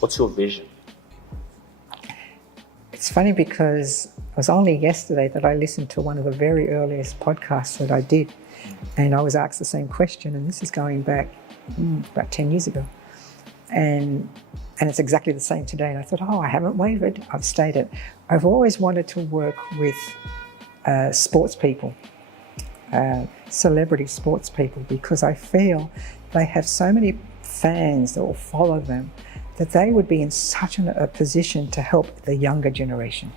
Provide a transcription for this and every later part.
What's your vision? It's funny because it was only yesterday that I listened to one of the very earliest podcasts that I did, and I was asked the same question, and this is going back about 10 years ago. And it's exactly the same today. And I thought, I haven't wavered. I've stated, I've always wanted to work with sports people, celebrity sports people, because I feel they have so many fans that will follow them that they would be in such a position to help the younger generation.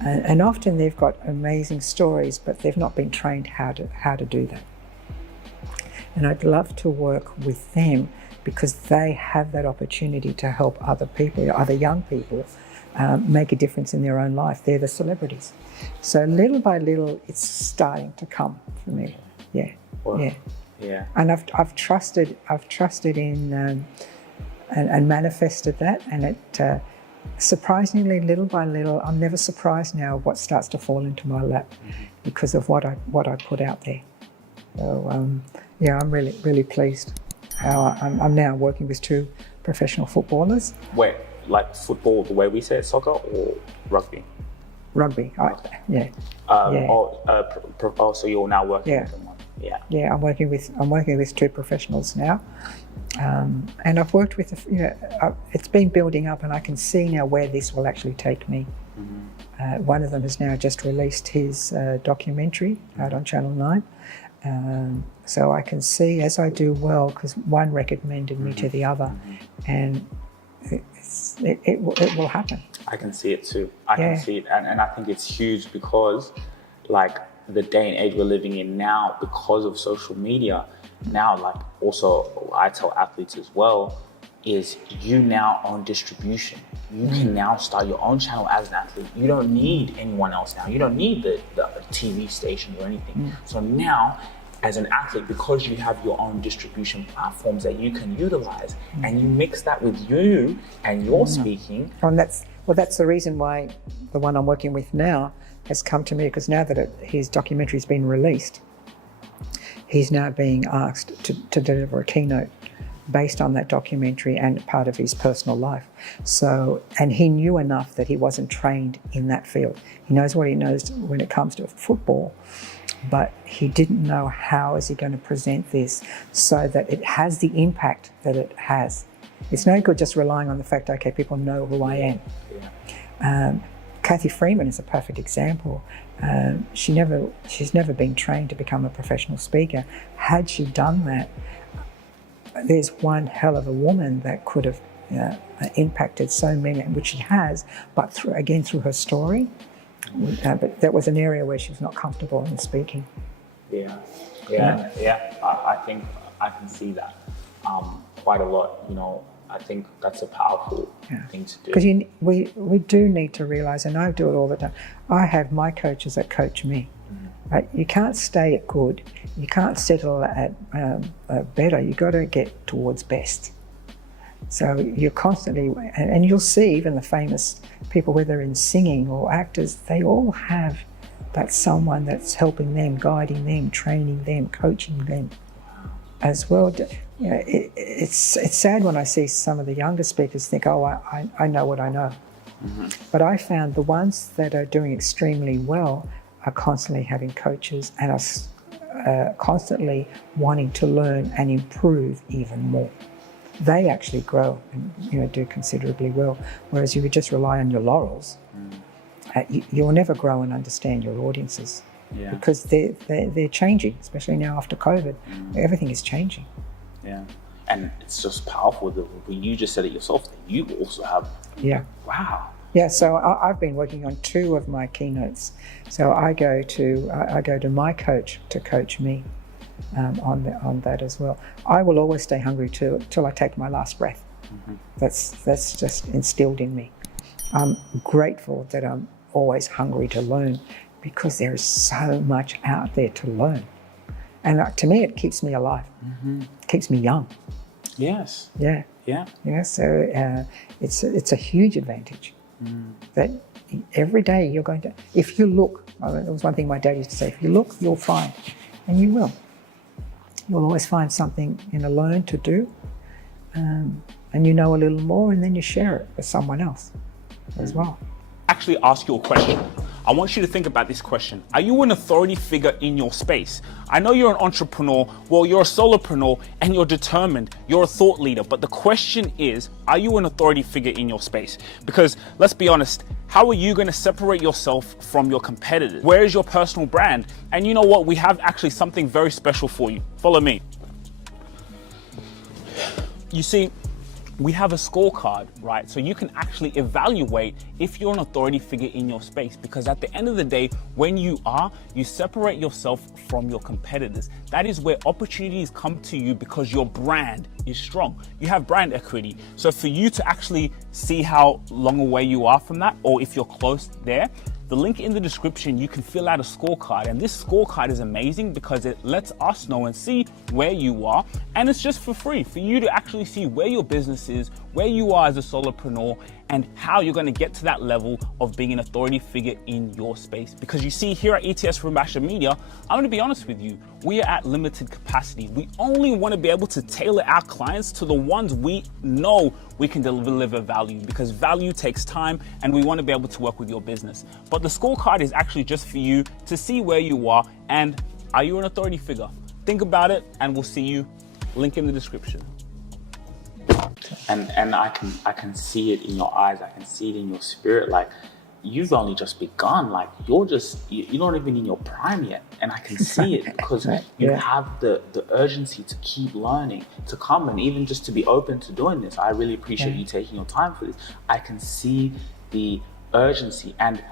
And often they've got amazing stories, but they've not been trained how to do that. And I'd love to work with them because they have that opportunity to help other people, other young people, make a difference in their own life. They're the celebrities. So little by little, it's starting to come for me. Yeah, Wow. yeah. And I've trusted in and manifested that, and it surprisingly, little by little, I'm never surprised now what starts to fall into my lap because of what I put out there. So I'm really pleased how I'm now working with 2 professional footballers. Wait, like football, the way we say it, soccer, or rugby? Rugby, yeah. So you're now working with them? Yeah, I'm working with 2 professionals now, and I've worked with it's been building up, and I can see now where this will actually take me. One of them has now just released his documentary out on Channel 9, so I can see as I do well, because one recommended me to the other, and it will happen. I can see it too. I can see it, and I think it's huge because, like, the day and age we're living in now, because of social media, now, like, also I tell athletes as well, is you now own distribution. You can now start your own channel as an athlete. You don't need anyone else now. You don't need the TV station or anything. So now, as an athlete, because you have your own distribution platforms that you can utilize, and you mix that with you and your speaking. And that's the reason why the one I'm working with now has come to me, because now that his documentary's been released, he's now being asked to deliver a keynote based on that documentary and part of his personal life. So, and he knew enough that he wasn't trained in that field. He knows what he knows when it comes to football, but he didn't know how is he going to present this so that it has the impact that it has. It's no good just relying on the fact, okay, people know who I am. Kathy Freeman is a perfect example. She's never been trained to become a professional speaker. Had she done that, there's one hell of a woman that could have impacted so many, which she has, but through her story. But that was an area where she was not comfortable in speaking. I think I can see that quite a lot. I think that's a powerful thing to do. Because we do need to realise, and I do it all the time, I have my coaches that coach me. Right? You can't stay at good. You can't settle at better. You've got to get towards best. So you're constantly, and you'll see even the famous people, whether in singing or actors, they all have that someone that's helping them, guiding them, training them, coaching them as well. It's sad when I see some of the younger speakers think, I know what I know. But I found the ones that are doing extremely well are constantly having coaches and are constantly wanting to learn and improve even more. They actually grow and do considerably well. Whereas you would just rely on your laurels, you'll never grow and understand your audiences because they're changing, especially now after COVID. Everything is changing. Yeah, and it's just powerful that when you just said it yourself, that you also have. Yeah. Wow. Yeah, so I've been working on 2 of my keynotes. So I go to my coach to coach me on that as well. I will always stay hungry till I take my last breath. That's just instilled in me. I'm grateful that I'm always hungry to learn because there is so much out there to learn. And to me, it keeps me alive. It keeps me young. Yes. Yeah. So it's a huge advantage. That every day you're going to, if you look, there was one thing my dad used to say, if you look, you'll find, and you will. You'll always find something in a learn to do. and you know a little more, and then you share it with someone else as well. Actually ask you a question. I want you to think about this question. Are you an authority figure in your space? I know you're an entrepreneur, well, you're a solopreneur, and you're determined, you're a thought leader. But the question is, are you an authority figure in your space? Because let's be honest, how are you going to separate yourself from your competitors? Where is your personal brand? And you know what? We have actually something very special for you. Follow me. You see, we have a scorecard, right? So you can actually evaluate if you're an authority figure in your space, because at the end of the day, when you separate yourself from your competitors. That is where opportunities come to you because your brand is strong. You have brand equity. So for you to actually see how long away you are from that, or if you're close there, the link in the description, you can fill out a scorecard. And this scorecard is amazing because it lets us know and see where you are. And it's just for free for you to actually see where your business is, where you are as a solopreneur, and how you're going to get to that level of being an authority figure in your space. Because you see, here at ETS for Ambassador Media, I'm going to be honest with you, we are at limited capacity. We only want to be able to tailor our clients to the ones we know we can deliver value, because value takes time and we want to be able to work with your business. But the scorecard is actually just for you to see where you are and are you an authority figure? Think about it, and we'll see you. Link in the description. And I can see it in your eyes. I can see it in your spirit. Like, you've only just begun. Like, you're not even in your prime yet. And I can see it because you have the urgency to keep learning, to come, and even just to be open to doing this. I really appreciate you taking your time for this. I can see the urgency, and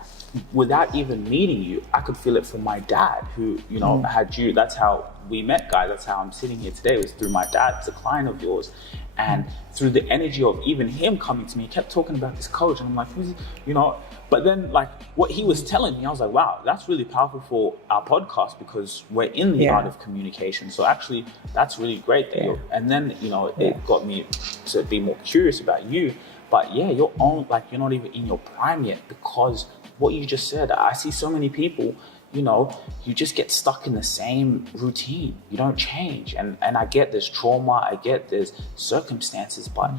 without even meeting you, I could feel it from my dad, who, you know, had you. That's how we met, guys. That's how I'm sitting here today. It was through my dad. It's a client of yours. And through the energy of even him coming to me, he kept talking about this coach, and I'm like, who's he? You know, but then like what he was telling me, I was like, wow, that's really powerful for our podcast, because we're in the art of communication. So actually, that's really great that you're, and then, you know, it got me to be more curious about you. But yeah, you're not even in your prime yet, because what you just said, I see so many people, you know, you just get stuck in the same routine. You don't change. And I get there's trauma, I get there's circumstances, but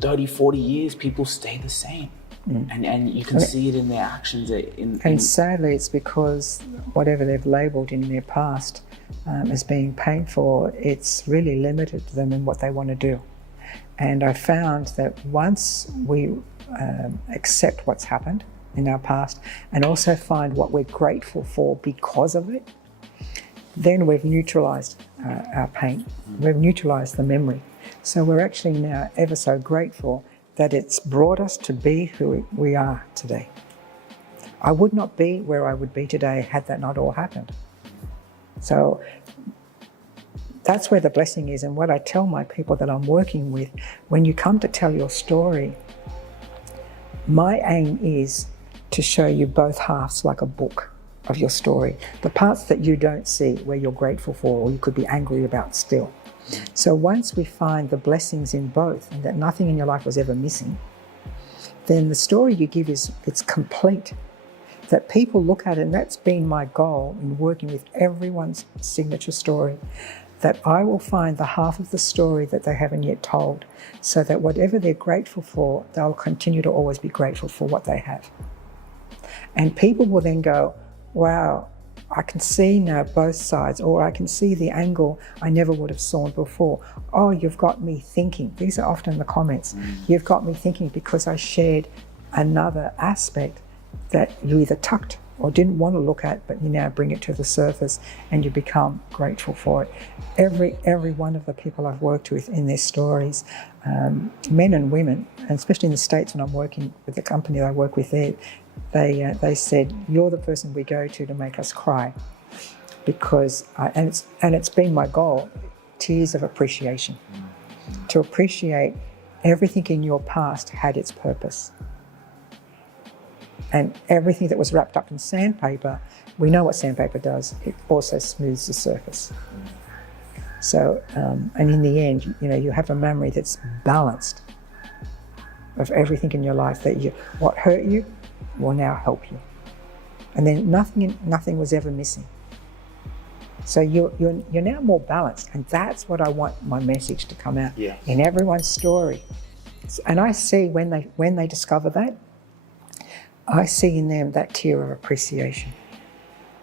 30, 40 years, people stay the same. And you can see it in their actions. And sadly, it's because whatever they've labelled in their past as being painful, it's really limited them in what they want to do. And I found that once we accept what's happened in our past and also find what we're grateful for because of it, then we've neutralized our pain. We've neutralized the memory. So we're actually now ever so grateful that it's brought us to be who we are today. I would not be where I would be today had that not all happened. So that's where the blessing is. And what I tell my people that I'm working with, when you come to tell your story, my aim is to show you both halves like a book of your story. The parts that you don't see, where you're grateful for or you could be angry about still. So once we find the blessings in both, and that nothing in your life was ever missing, then the story you give it's complete. That people look at it, and that's been my goal in working with everyone's signature story, that I will find the half of the story that they haven't yet told, so that whatever they're grateful for, they'll continue to always be grateful for what they have. And people will then go, wow, I can see now both sides, or I can see the angle I never would have saw before. Oh, you've got me thinking. These are often the comments. You've got me thinking because I shared another aspect that you either tucked or didn't want to look at, but you now bring it to the surface and you become grateful for it. Every one of the people I've worked with in their stories, men and women, and especially in the States when I'm working with the company I work with there, they said, you're the person we go to make us cry, because it's been my goal, tears of appreciation, to appreciate everything in your past had its purpose, and everything that was wrapped up in sandpaper, we know what sandpaper does, it also smooths the surface. So and in the end, you know, you have a memory that's balanced of everything in your life, that what hurt you will now help you. And then nothing was ever missing. So you're now more balanced, and that's what I want my message to come out Yeah. in everyone's story. And I see when they discover that, I see in them that tear of appreciation.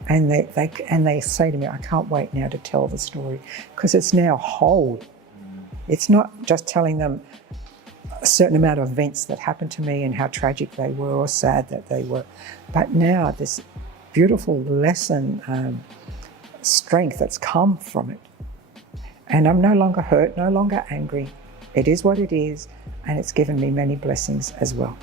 And they say to me, I can't wait now to tell the story, because it's now whole. It's not just telling them a certain amount of events that happened to me and how tragic they were or sad that they were, but now this beautiful lesson, strength that's come from it. And I'm no longer hurt, no longer angry. It is what it is, and it's given me many blessings as well.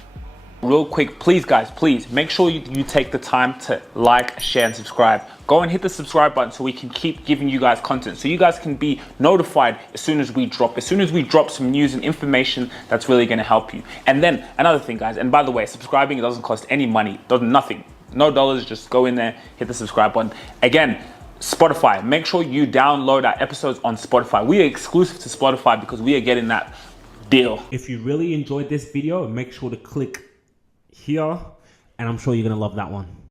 Real quick, please guys, please make sure you take the time to like, share and subscribe. Go and hit the subscribe button so we can keep giving you guys content, so you guys can be notified as soon as we drop some news and information that's really going to help you. And then another thing, guys, and by the way, subscribing, it doesn't cost any money, nothing, no dollars. Just go in there, hit the subscribe button. Again, Spotify, make sure you download our episodes on Spotify. We are exclusive to Spotify because we are getting that deal. If you really enjoyed this video, make sure to click here, and I'm sure you're gonna love that one.